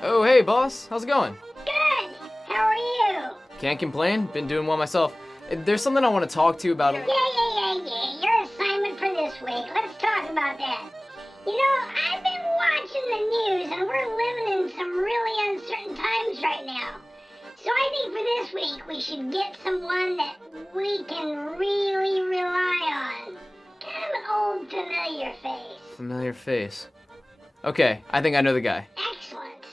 Oh, hey, boss. How's it going? Good. How are you? Can't complain. Been doing well myself. There's something I want to talk to you about. Yeah. Your assignment for this week. Let's talk about that. You know, I've been watching the news, and we're living in some really uncertain times right now. So I think for this week, we should get someone that we can really rely on. Kind of an old familiar face. Familiar face. Okay, I think I know the guy. Excellent.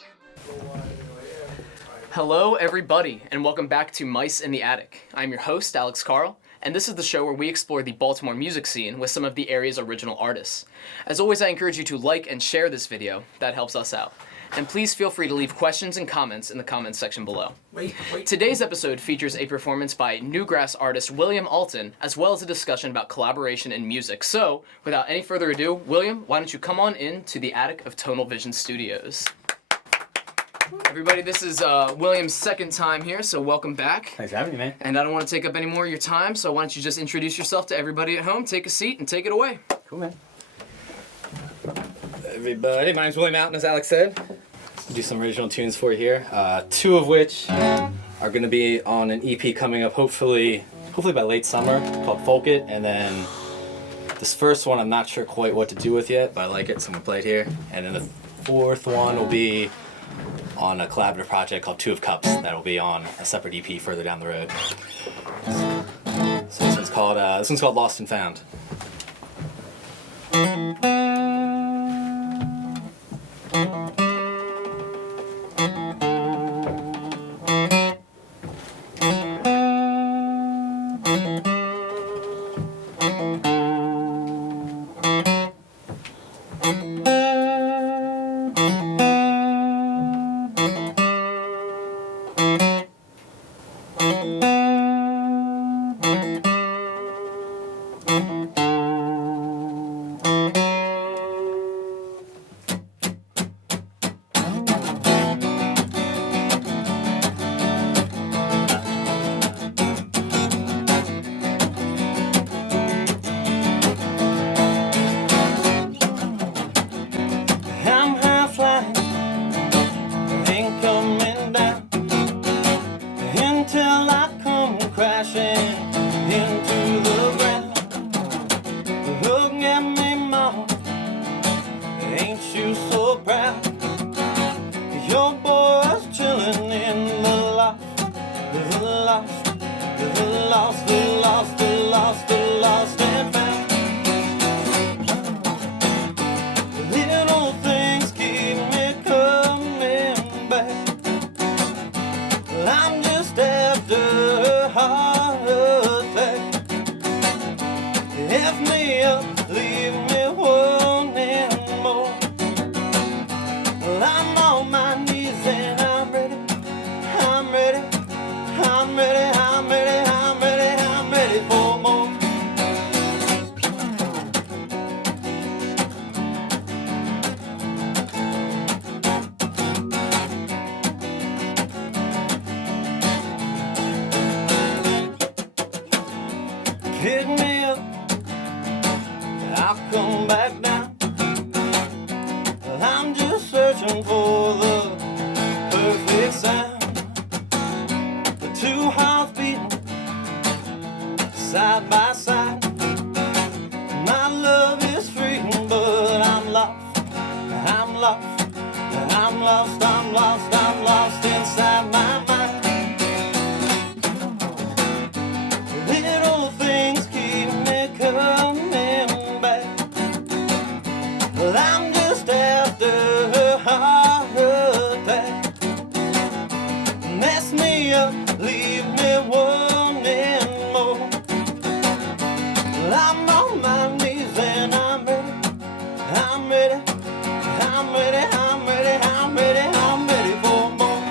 Hello, everybody, and welcome back to Mice in the Attic. I'm your host, Alex Carl, and this is the show where we explore the Baltimore music scene with some of the area's original artists. As always, I encourage you to like and share this video. That helps us out. And please feel free to leave questions and comments in the comments section below. Wait. Today's episode features a performance by Newgrass artist William Alton, as well as a discussion about collaboration in music. So, without any further ado, William, why don't you come on in to the attic of Tonal Vision Studios. Everybody, this is William's second time here, so welcome back. Thanks for having me, man. And I don't want to take up any more of your time, so why don't you just introduce yourself to everybody at home, take a seat, and take it away. Cool, man. Everybody, my name's William Alton, as Alex said. Do some original tunes for you here, two of which are going to be on an EP coming up hopefully by late summer, called Folk It, and then this first one I'm not sure quite what to do with yet, but I like it, so I'm going to play it here. And then the fourth one will be on a collaborative project called Two of Cups that will be on a separate EP further down the road. So this one's called Lost and Found. Pick me up, I'll come back down. I'm just searching for the perfect sound. The two hearts beating side by side. My love is free, but I'm lost. I'm lost. I'm lost. I'm lost. I'm lost inside my mind. Little things keep me coming back. Well, I'm just after a heart attack. Mess me up, leave me wanting more. Well, I'm on my knees and I'm ready. I'm ready. I'm ready. I'm ready. I'm ready. I'm ready for more.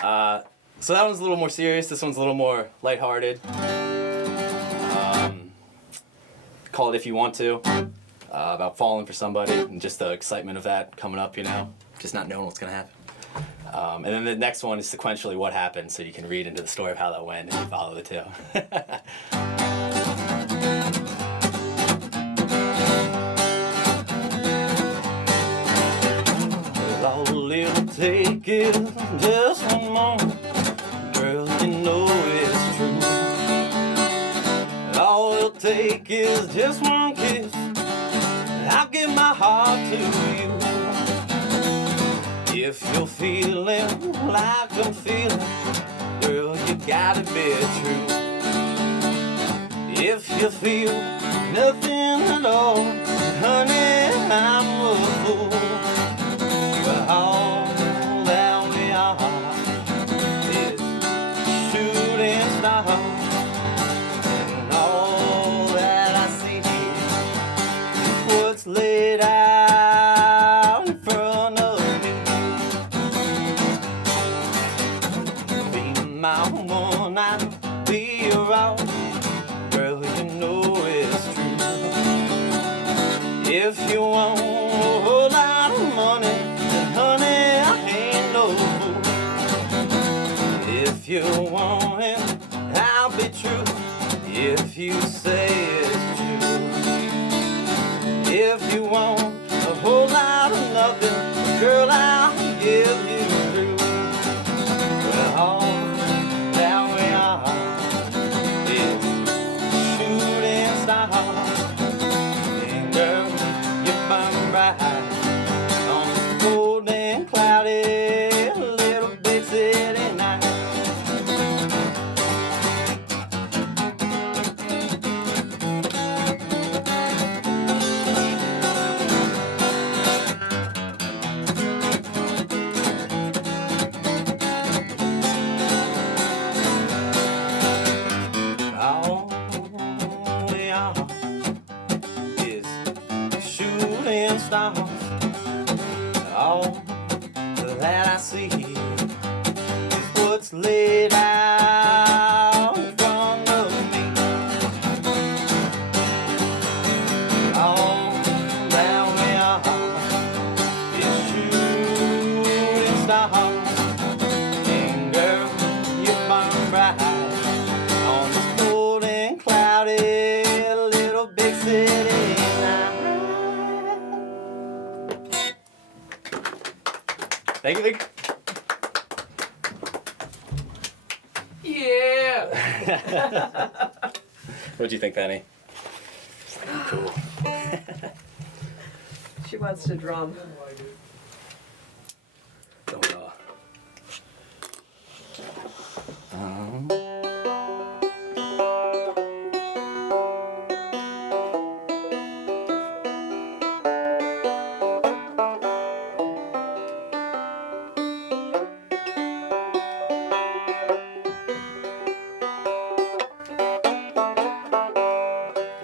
So that one's a little more serious. This one's a little more lighthearted. Call it If You Want To. About falling for somebody and just the excitement of that coming up, you know, just not knowing what's gonna happen. And then the next one is sequentially what happened, so you can read into the story of how that went and you follow the two. All it'll take is just one moment, girl, you know it's true. All it'll take is just one kiss, I'll give my heart to you. If you're feeling like I'm feeling, girl, you gotta be true. If you feel nothing at all, honey, I'm a fool. But all that we are is shooting stars, and all that I see is what's laid out in front of me. Be my one, I'll be your all, girl, you know it's true. If you want a whole lot of money, honey, I ain't no fool. If you want it, I'll be true. If you say it's true. If you want a whole lot of nothing, girl, I'll give you true. Well, all that we are is shooting stars, and girl, you burn bright on this cold and cloudy little big city night. All we are is shooting stars. All that I see is what's laid out in front of me. All that we are is shooting stars, and girl, you burn bright on this cold and cloudy little big city night. Thank you, thank you. Yeah. What'd you think, Penny? Cool. She wants to drum. Don't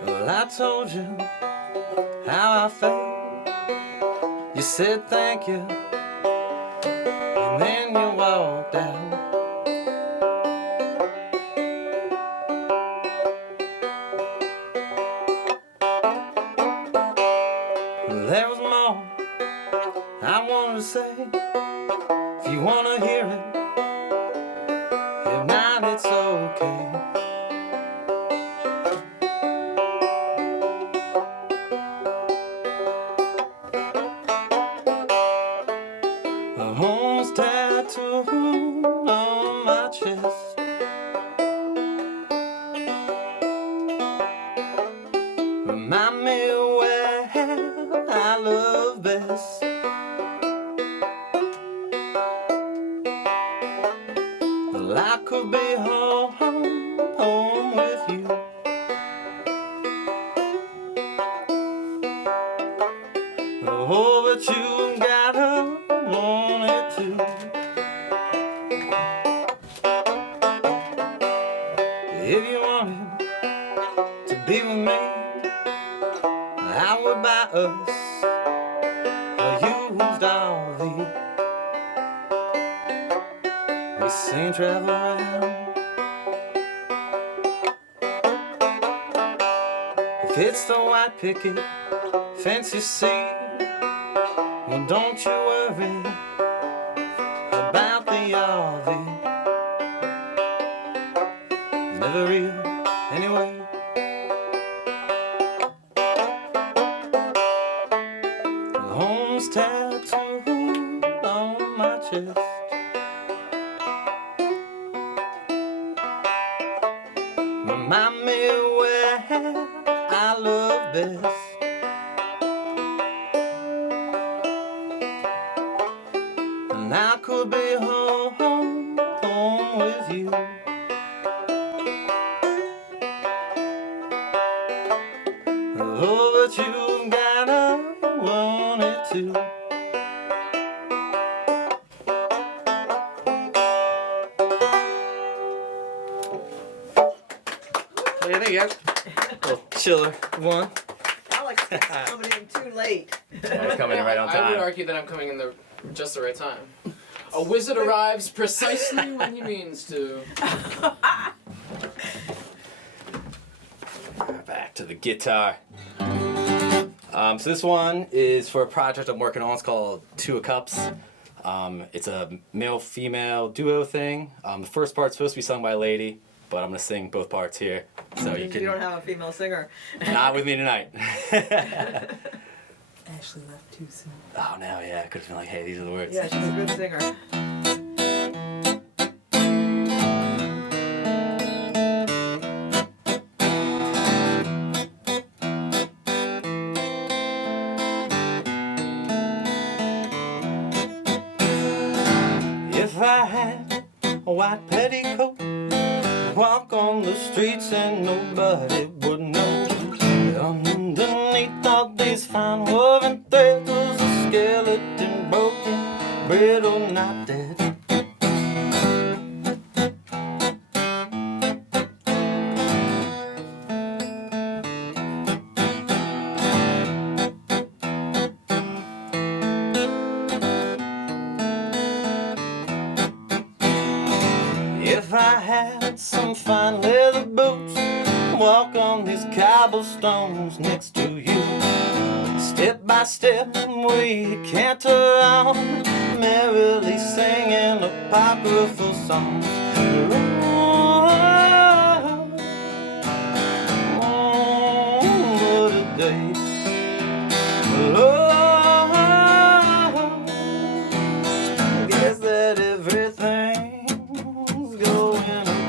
Well, I told you how I felt. You said thank you, and then you walked out. There was more I wanted to say. If you wanna hear it, if not, it's okay. A homeless tattoo on my chest. Remind me where I love best. Well, I could be home with you. Oh, but you gotta want it too. If you wanted to be with me, I would buy us a used RV. We same travel around. If it's the white picket fence you see, well, don't you worry about the RV. It's never real anyway. The home's tattooed on my chest. Remind me where I love best. And I could be home with you. Oh, but you've gotta want it too. What do you think, guys? A little chiller one. Alex is coming in too late. He's coming in right on I would time. argue that I'm coming in just the right time. A wizard arrives precisely when he means to. Back to the guitar. So this one is for a project I'm working on. It's called Two of Cups. It's a male-female duo thing. The first part's supposed to be sung by a lady, but I'm gonna sing both parts here, so you can. You don't have a female singer. Not with me tonight. Ashley left too soon. Oh no, yeah, I could have been like, hey, these are the words. Yeah, she's a good singer. If I had a white petticoat, walk on the streets and nobody would know. Underneath all these fine woven threads was a skeleton, broken, brittle, not dead. If I had some fine leather boots, walk on these cobblestones next to you. Step by step we canter on, merrily singing apocryphal songs. What a day. Guess that everything's going okay.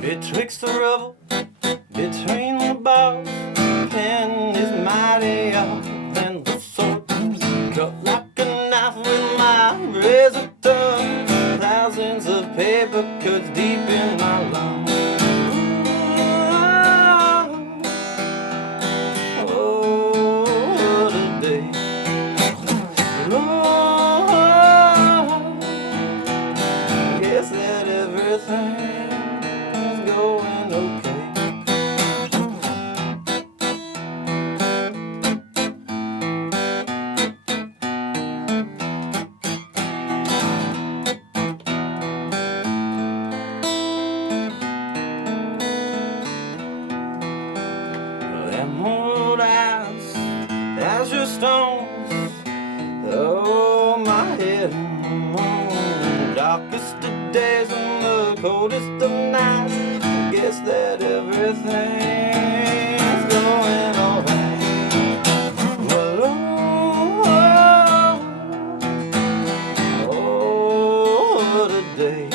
Betwixt the rubble, between the bars, pen is mightier than the sword. Cut like a knife with my razor tongue, thousands of paper cuts deep in my lungs. Oh, what a day. Lord, guess that everything's going okay. Them old eyes, azure stones, oh, my head in the moon. Darkest of days and the coldest of nights, guess that everything's going alright. Well, oh, what a day.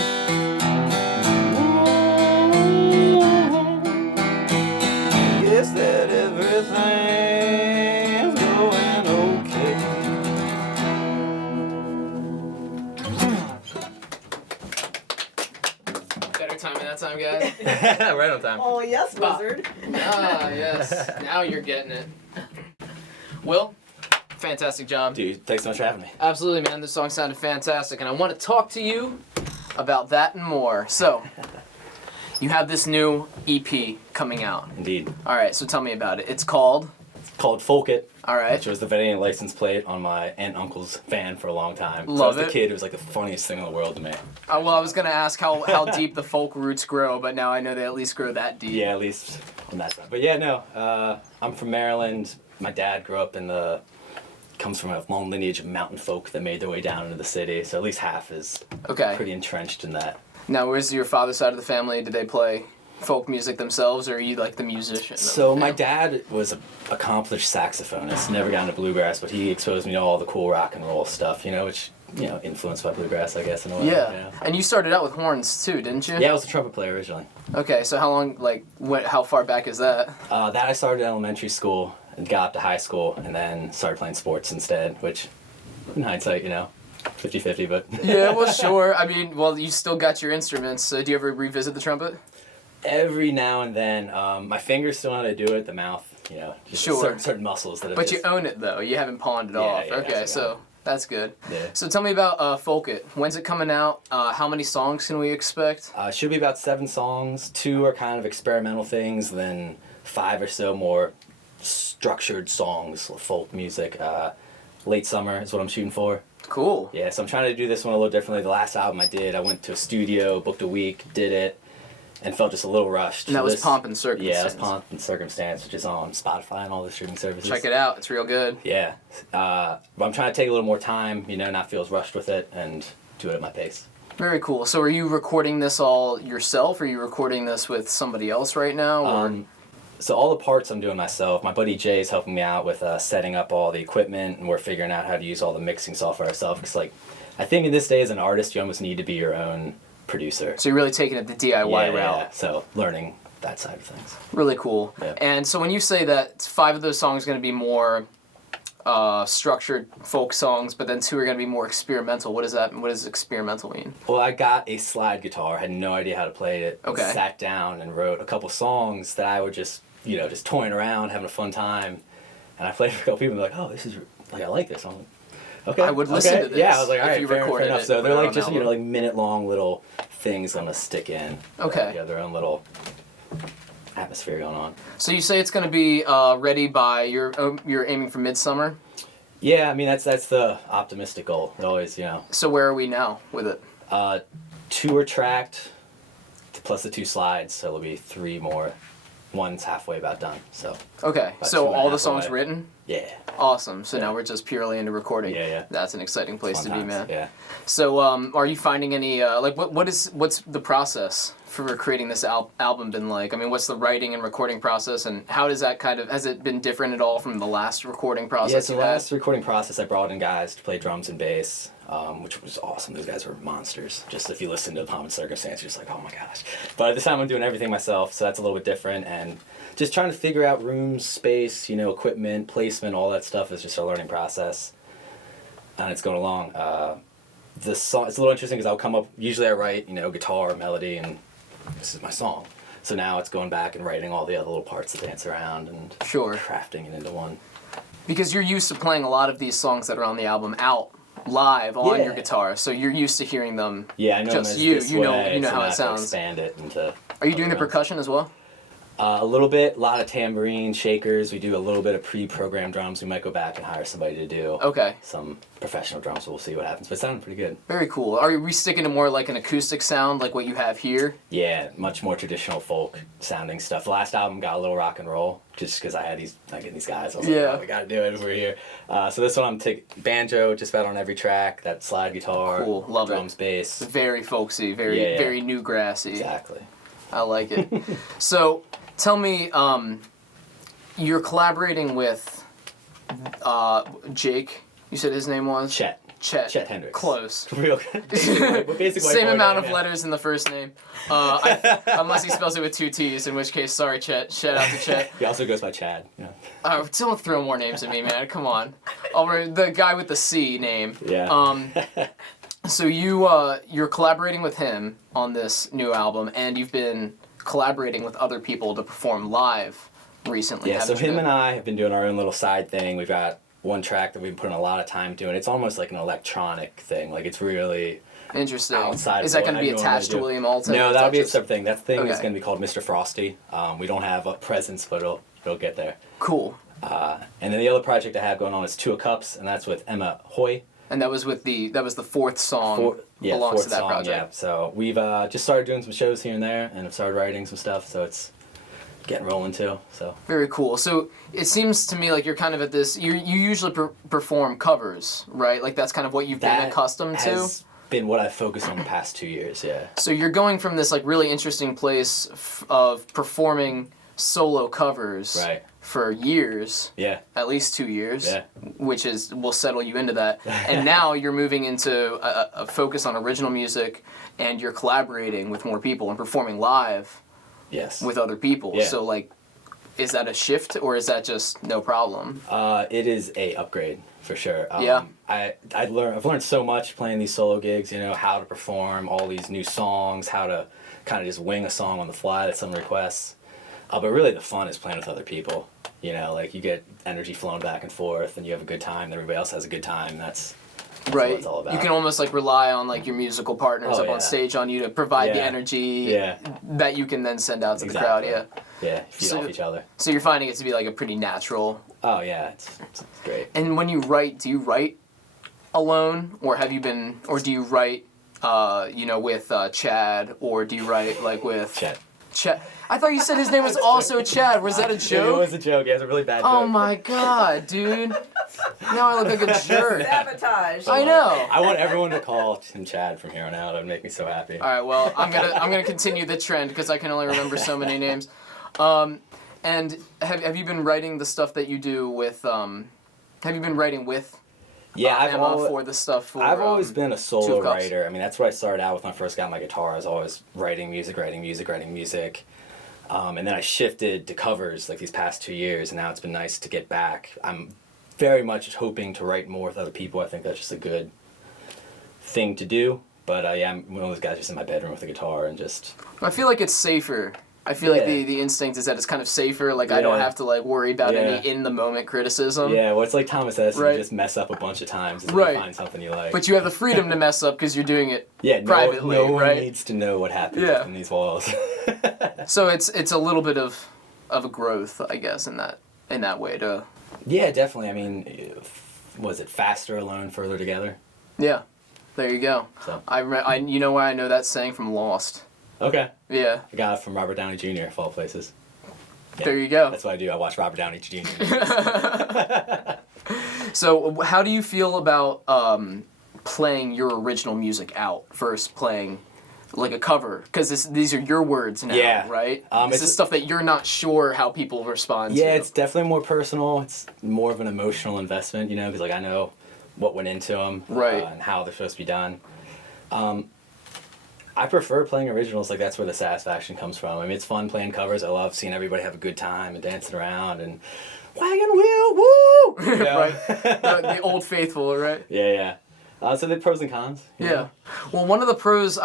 Guess that everything's going okay. Better timing that time, guys. Right on time. Oh, yes, wizard. Ah, yes. Now you're getting it. Will, fantastic job. Dude, thanks so much for having me. Absolutely, man. This song sounded fantastic, and I want to talk to you about that and more. So, you have this new EP coming out. Indeed. All right, so tell me about it. It's called called Folk It, All right. which was the vending license plate on my aunt and uncle's van for a long time. Love so as it. a kid, it was like the funniest thing in the world to me. Well, I was gonna ask how deep the folk roots grow, but now I know they at least grow that deep. Yeah, at least on that side. But yeah, no, I'm from Maryland. My dad grew up comes from a long lineage of mountain folk that made their way down into the city, so at least half is Okay. pretty entrenched in that. Now, where's your father's side of the family? Did they play folk music themselves, or are you like the musician? So my dad was an accomplished saxophonist, never got into bluegrass, but he exposed me to all the cool rock and roll stuff, which, influenced by bluegrass, I guess, in a way. Yeah. And you started out with horns too, didn't you? Yeah, I was a trumpet player originally. Okay, so how long, how far back is that? That I started in elementary school and got up to high school and then started playing sports instead, which, in hindsight, 50-50, but... Yeah, well, sure. I mean, you still got your instruments. Do you ever revisit the trumpet? Every now and then. My fingers still know how to do it, the mouth, just Sure. certain muscles that have But just... you own it, though. You haven't pawned it Yeah, off. yeah, Okay, that's so that's good. Yeah. So tell me about Folk It. When's it coming out? How many songs can we expect? Should be about 7 songs. 2 are kind of experimental things, then 5 or so more structured songs, folk music. Late summer is what I'm shooting for. Cool. Yeah, so I'm trying to do this one a little differently. The last album I went to a studio, booked a week, did it, and felt just a little rushed. And that was This- Pomp and Circumstance. Yeah, that's Pomp and Circumstance, which is on Spotify and all the streaming services. Check it out. It's real good. Yeah. But I'm trying to take a little more time, not feel as rushed with it, and do it at my pace. Very cool. So are you recording this all yourself? Or are you recording this with somebody else right now? Or? So all the parts I'm doing myself. My buddy Jay is helping me out with setting up all the equipment, and we're figuring out how to use all the mixing software ourselves. Because, I think in this day as an artist, you almost need to be your own producer. So you're really taking it the DIY route. Yeah. So learning that side of things. Really cool. Yeah. And so when you say that 5 of those songs are going to be more structured folk songs, but then 2 are going to be more experimental, what does experimental mean? Well, I got a slide guitar. Had no idea how to play it. Okay. Sat down and wrote a couple songs that I would just toying around, having a fun time. And I played for a couple people and they're like, oh, this is, I like this. I'm like, okay. I would listen to this Yeah, I was like, all if right, you fair recorded enough. it So with they're your like own just, album. minute-long little things I'm going to stick in. Okay. Yeah, their own little atmosphere going on. So you say it's going to be ready by, you're aiming for midsummer? Yeah, I mean, that's the optimistic goal. It always, So where are we now with it? 2 are tracked, plus the 2 slides, so there'll be 3 more. 1's halfway about done, so. Okay, About so 2.5 all the songs away. written? Yeah. Awesome. So Yeah. now we're just purely into recording. Yeah. That's an exciting place to be, Fun man. times, Yeah. So are you finding any, what's the process for creating this album been like? I mean, what's the writing and recording process, and how does that has it been different at all from the last recording process Yeah, so you the had? last recording process, I brought in guys to play drums and bass, which was awesome. Those guys were monsters. Just if you listen to Pomp and Circumstance, you're just like, oh my gosh. But this time I'm doing everything myself, so that's a little bit different. And just trying to figure out rooms, space, equipment, placement, all that stuff is just a learning process. And it's going along. The song, it's a little interesting because I'll come up, usually I write, guitar, melody, and this is my song. So now it's going back and writing all the other little parts that dance around and Sure. crafting it into one. Because you're used to playing a lot of these songs that are on the album out live on Yeah. your guitar, so you're used to hearing them. Yeah, I know Just them as you this know way, so how now it I have to sounds. expand it into. Are you doing the other rounds. percussion as well? A little bit, a lot of tambourine, shakers. We do a little bit of pre-programmed drums. We might go back and hire somebody to do Okay. some professional drums. So we'll see what happens. But it sounded pretty good. Very cool. Are we sticking to more like an acoustic sound, like what you have here? Yeah, much more traditional folk sounding stuff. The last album got a little rock and roll, just because I get these guys. I was Yeah. like, oh, we gotta do it if we're here. So this one I'm taking banjo just about on every track. That slide guitar, Cool, love it. drums, bass. Very folksy, very Yeah. very new grassy. Exactly. I like it. So, tell me, you're collaborating with Jake. You said his name was Chet Chet Hendricks. Close. Real basically Same boy amount name, of yeah. letters in the first name, unless he spells it with 2 T's, in which case, sorry, Chet. Shout out to Chet. He also goes by Chad. Yeah. Don't throw more names at me, man. Come on. Over the guy with the C name. Yeah. So you're collaborating with him on this new album, and you've been collaborating with other people to perform live recently. Yeah, so haven't you? him and I have been doing our own little side thing. We've got one track that we've put in a lot of time doing. It's almost like an electronic thing. Like, it's really Interesting. outside Is of that what going to be I normally attached to do. William Alton? No, or is that'll that be a just- separate thing. That thing is Okay. going to be called Mr. Frosty. We don't have a presence, but it'll get there. Cool. And then the other project I have going on is Two of Cups, and that's with Emma Hoy. And that was the fourth song belongs fourth to that song, project. yeah. So we've just started doing some shows here and there, and have started writing some stuff, so it's getting rolling too. So Very cool. So it seems to me like you're kind of at this. You usually perform covers, right? Like that's kind of what you've been accustomed to. Has been what I've focused on the past 2 years. Yeah. So you're going from this like really interesting place of performing solo covers Right. for years, Yeah. at least 2 years, Yeah. which will settle you into that. And now you're moving into a focus on original music, and you're collaborating with more people and performing live Yes. with other people. Yeah. So like, is that a shift or is that just no problem? It is a upgrade for sure. Yeah. I've learned so much playing these solo gigs. You know, how to perform all these new songs, how to kind of just wing a song on the fly that someone requests. But really, the fun is playing with other people. You know, like you get energy flowing back and forth, and you have a good time. And everybody else has a good time. That's what it's all about. You can almost like rely on like your musical partners Oh, up yeah. on stage on you to provide the Yeah. energy Yeah. that you can then send out to the crowd. Yeah. Yeah, feed off each other. So you're finding it to be like a pretty natural. Oh yeah, it's great. And when you write, do you write alone, or do you write, with Chad, or do you write like with Chet. Chad? I thought you said his name was also Chad. Was that a It joke? was a joke. He has a really bad joke. Oh my god, dude! Now I look like a jerk. Sabotage. I know. I want everyone to call him Chad from here on out. It would make me so happy. All right, well, I'm gonna continue the trend because I can only remember so many names. And have you been writing the stuff that you do with? Have you been writing with? Yeah, Emma for the stuff for. I've always been a Two solo of Cups. writer. I mean, that's what I started out with when I first got my guitar. I was always writing music. And then I shifted to covers like these past 2 years, and now it's been nice to get back. I'm very much hoping to write more with other people. I think that's just a good thing to do. But yeah, I'm one of those guys just in my bedroom with a guitar and just... I feel like it's safer. I feel like Yeah. the instinct is that it's kind of safer. Like I don't Yeah. have to like worry about Yeah. any in the moment criticism. Yeah, well, it's like Thomas Edison. Right. You just mess up a bunch of times and Right. you find something you like. But you have the freedom to mess up because you're doing it yeah, privately, no one right? needs to know what happens Yeah. within these walls. So it's a little bit of a growth, I guess, in that way to. Yeah, definitely. I mean, was it faster alone, further together? Yeah, there you go. So. You know why I know that saying from Lost. Okay. Yeah, I got it from Robert Downey Jr. of all places. Yeah, there you go. That's what I do. I watch Robert Downey Jr. So how do you feel about playing your original music out versus playing like a cover? Because these are your words now, Yeah. right? This It's- is stuff that you're not sure how people respond to. Yeah, it's definitely more personal. It's more of an emotional investment, you know, because like I know what went into them, Right. and how they're supposed to be done. I prefer playing originals. Like that's where the satisfaction comes from. I mean, it's fun playing covers. I love seeing everybody have a good time and dancing around and wagon wheel, woo! You know? Right. The old faithful, right? Yeah. So the pros and cons. you Yeah. know? Well, one of the pros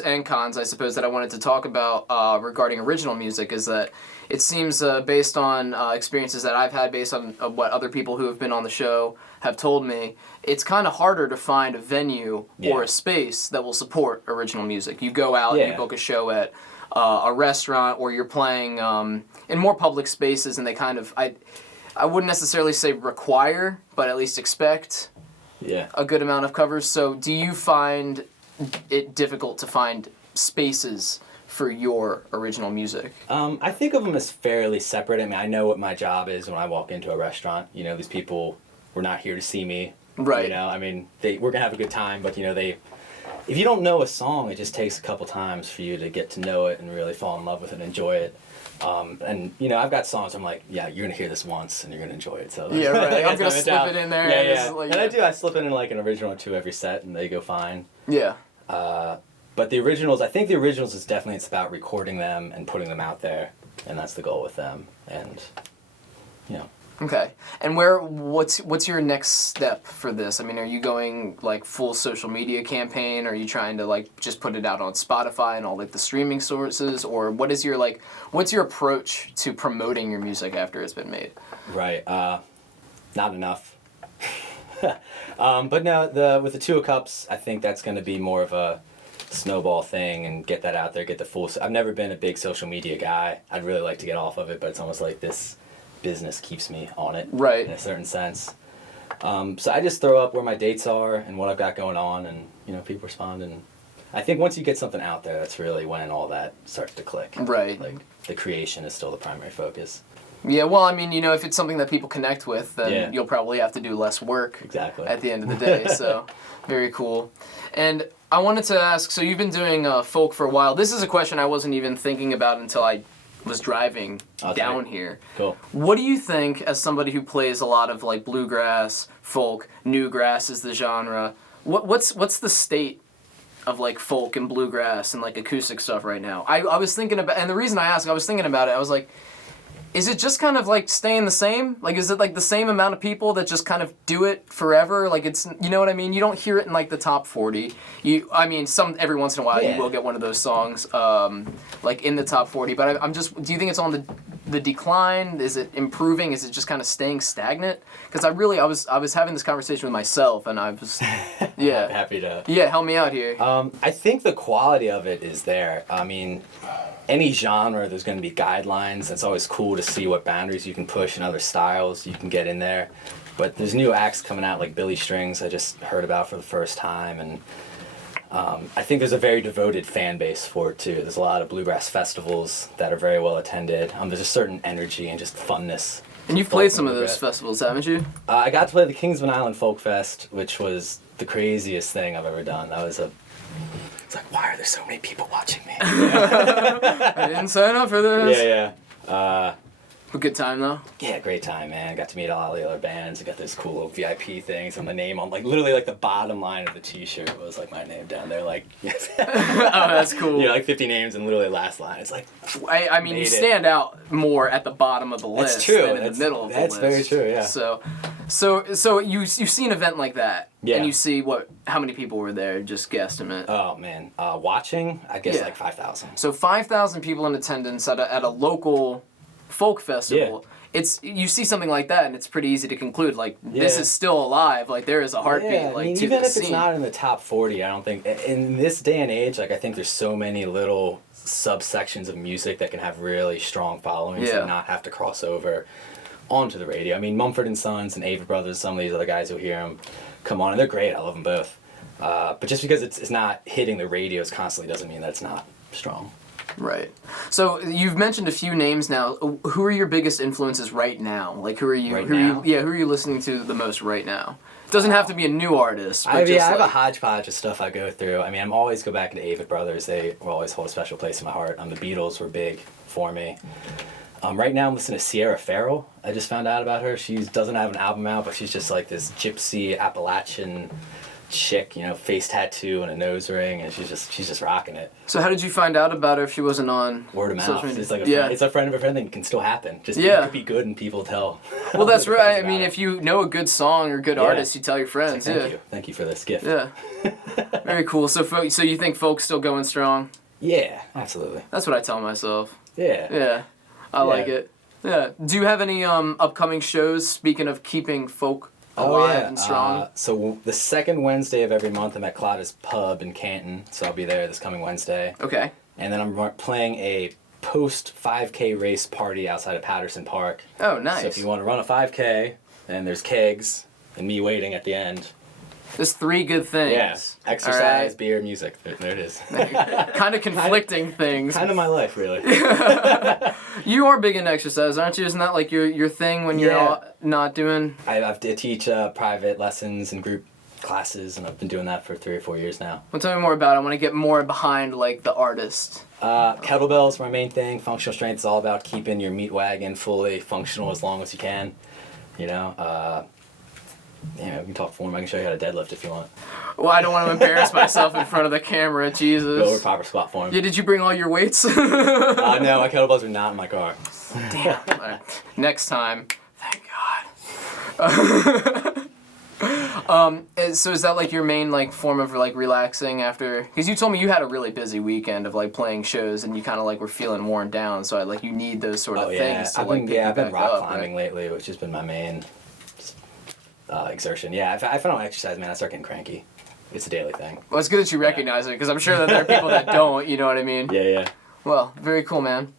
and cons, I suppose, that I wanted to talk about regarding original music is that it seems, based on experiences that I've had, based on what other people who have been on the show have told me, it's kind of harder to find a venue or Yeah. a space that will support original music. You go out and you Yeah. book a show at a restaurant, or you're playing in more public spaces, and they kind of, I wouldn't necessarily say require, but at least expect Yeah. a good amount of covers. So do you find it difficult to find spaces for your original music? I think of them as fairly separate. I mean, I know what my job is when I walk into a restaurant. You know, these people were not here to see me. Right. You know, I mean, we're gonna have a good time, but you know, if you don't know a song, it just takes a couple times for you to get to know it and really fall in love with it and enjoy it. And you know, I've got songs I'm like, yeah, you're gonna hear this once and you're gonna enjoy it. So Yeah, right. I'm that's gonna my slip job. it in there. Yeah, and yeah. it's like- And I do. I slip in like an original or two every set, and they go fine. Yeah. But the originals, I think the originals is definitely, it's about recording them and putting them out there, and that's the goal with them. And you know. Okay. And what's your next step for this? I mean, are you going like full social media campaign? Are you trying to like just put it out on Spotify and all like the streaming sources, or what's your approach to promoting your music after it's been made? Right. Not enough. But no, with the Two of Cups, I think that's going to be more of a snowball thing and get that out there, get the full... I've never been a big social media guy. I'd really like to get off of it, but it's almost like this business keeps me on it. Right. In a certain sense. So I just throw up where my dates are and what I've got going on, and people respond. And I think once you get something out there, that's really when all that starts to click. Right. Like the creation is still the primary focus. Yeah, well, I mean, if it's something that people connect with, then you'll probably have to do less work. Exactly. At the end of the day, so very cool. And I wanted to ask, so you've been doing folk for a while. This is a question I wasn't even thinking about until I was driving down here. Cool. What do you think, as somebody who plays a lot of like bluegrass, folk, newgrass is the genre, what's the state of like folk and bluegrass and like acoustic stuff right now? I was thinking about, and the reason I asked, I was thinking about it, I was like, is it just kind of like staying the same? Like, is it like the same amount of people that just kind of do it forever? Like, it's, you know what I mean? You don't hear it in like the top 40. Every once in a while you will get one of those songs, like in the top 40. But do you think it's on the decline? Is it improving? Is it just kind of staying stagnant? Because I was having this conversation with myself, and I was, Happy to. Yeah, help me out here. I think the quality of it is there. I mean, any genre, there's going to be guidelines. It's always cool to see what boundaries you can push and other styles you can get in there. But there's new acts coming out like Billy Strings I just heard about for the first time. And I think there's a very devoted fan base for it too. There's a lot of bluegrass festivals that are very well attended. There's a certain energy and just funness. And you've played some of those festivals, haven't you? I got to play the Kingsmen Island Folk Fest, which was the craziest thing I've ever done. It's like, why are there so many people watching me? I didn't sign up for this. Yeah. A good time though. Yeah, great time, man. Got to meet all the other bands. I got those cool little VIP things and the name on, like, literally, like, the bottom line of the T-shirt was, like, my name down there, like, Oh, that's cool. like 50 names and literally last line. It's like, I mean, you stand out more at the bottom of the list that's true. than in the middle of the list. That's very true, yeah. So you see an event like that, and you see how many people were there, just guesstimate. Oh, man. Watching, I guess, like 5,000. So 5,000 people in attendance at a local folk festival. You see something like that, and it's pretty easy to conclude, like, this is still alive, like, there is a heartbeat, I like, mean, to even the if scene. it's not in the top 40, I don't think, in this day and age, like, I think there's so many little subsections of music that can have really strong followings and not have to cross over onto the radio. I mean, Mumford & Sons and Avett Brothers, some of these other guys who hear them come on, and they're great, I love them both. But just because it's not hitting the radios constantly doesn't mean that it's not strong. Right. So you've mentioned a few names now. Who are your biggest influences right now? Like, who are you listening to the most right now? It doesn't have to be a new artist. But I have a hodgepodge of stuff I go through. I mean, I'm always go back to Avett Brothers. They will always hold a special place in my heart. The Beatles were big for me. Right now I'm listening to Sierra Farrell. I just found out about her. She doesn't have an album out, but she's just like this gypsy Appalachian chick, face tattoo and a nose ring, and she's just rocking it. So how did you find out about her if she wasn't on word of mouth? It's like it's a friend of a friend thing. It can still happen. Just it could be good and people tell. Well, that's right. I mean, if you know a good song or good artist, you tell your friends. Like, thank you for this gift. Yeah. Very cool. So you think folk's still going strong? Yeah, absolutely. That's what I tell myself. Yeah. Yeah. I like it. Yeah. Do you have any upcoming shows, speaking of keeping folk alive and strong? So the second Wednesday of every month, I'm at Clauda's Pub in Canton, so I'll be there this coming Wednesday. Okay. And then I'm playing a post 5K race party outside of Patterson Park. Oh, nice. So if you want to run a 5K, then there's kegs and me waiting at the end. There's 3 good things. Yeah. Exercise, beer, music. There it is. Kind of conflicting things. Kind of my life, really. You are big into exercise, aren't you? Isn't that like your thing when you're not doing? I teach private lessons and group classes, and I've been doing that for 3 or 4 years now. Well, tell me more about it. I want to get more behind like the artist. Kettlebells are my main thing. Functional strength is all about keeping your meat wagon fully functional as long as you can. We can talk form. I can show you how to deadlift if you want. Well, I don't want to embarrass myself in front of the camera, Jesus. Go over proper squat form. Yeah, did you bring all your weights? No, my kettlebells are not in my car. Damn. Right. Next time. Thank God. So is that like your main like form of like relaxing after? Because you told me you had a really busy weekend of like playing shows and you kind of like were feeling worn down. So you need those sort of things to like pick you I've been back rock up, climbing lately, which has been my main exertion. Yeah, if I don't exercise, man, I start getting cranky. It's a daily thing. Well, it's good that you recognize it because I'm sure that there are people that don't. You know what I mean? Yeah. Well, very cool, man.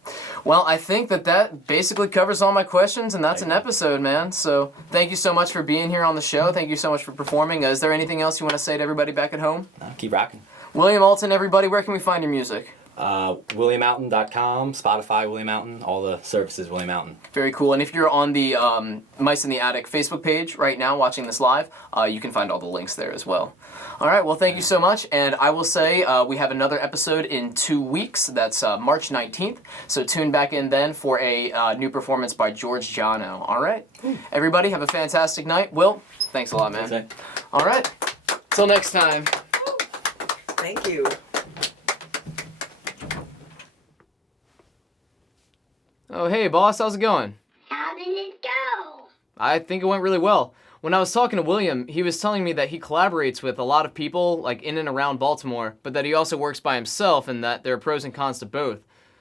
Well, I think that basically covers all my questions, and that's an episode, man. So thank you so much for being here on the show. Thank you so much for performing. Is there anything else you want to say to everybody back at home? Keep rocking. William Alton, everybody, where can we find your music? WilliamAlton.com, Spotify, William Alton, all the services, William Alton. Very cool. And if you're on the Mice in the Attic Facebook page right now watching this live, you can find all the links there as well. All right, well, thank you so much. And I will say we have another episode in 2 weeks. That's March 19th. So tune back in then for a new performance by George Jono. All right. Everybody, have a fantastic night. Will, thanks a lot, man. Thanks, All right. Till next time. Thank you. Oh, hey, boss. How's it going? How did it go? I think it went really well. When I was talking to William, he was telling me that he collaborates with a lot of people, like in and around Baltimore, but that he also works by himself and that there are pros and cons to both.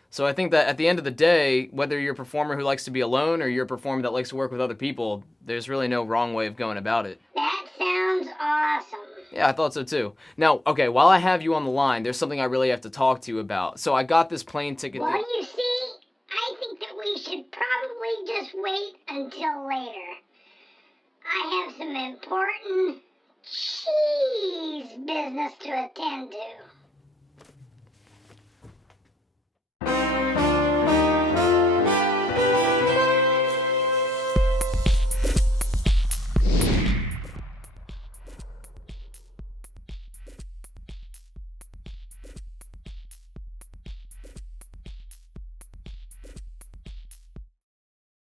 So I think that at the end of the day, whether you're a performer who likes to be alone or you're a performer that likes to work with other people, there's really no wrong way of going about it. That sounds awesome. Yeah, I thought so too. Now, okay, while I have you on the line, there's something I really have to talk to you about. So I got this plane ticket. Well, you see, I think that we should probably just wait until later. I have some important cheese business to attend to.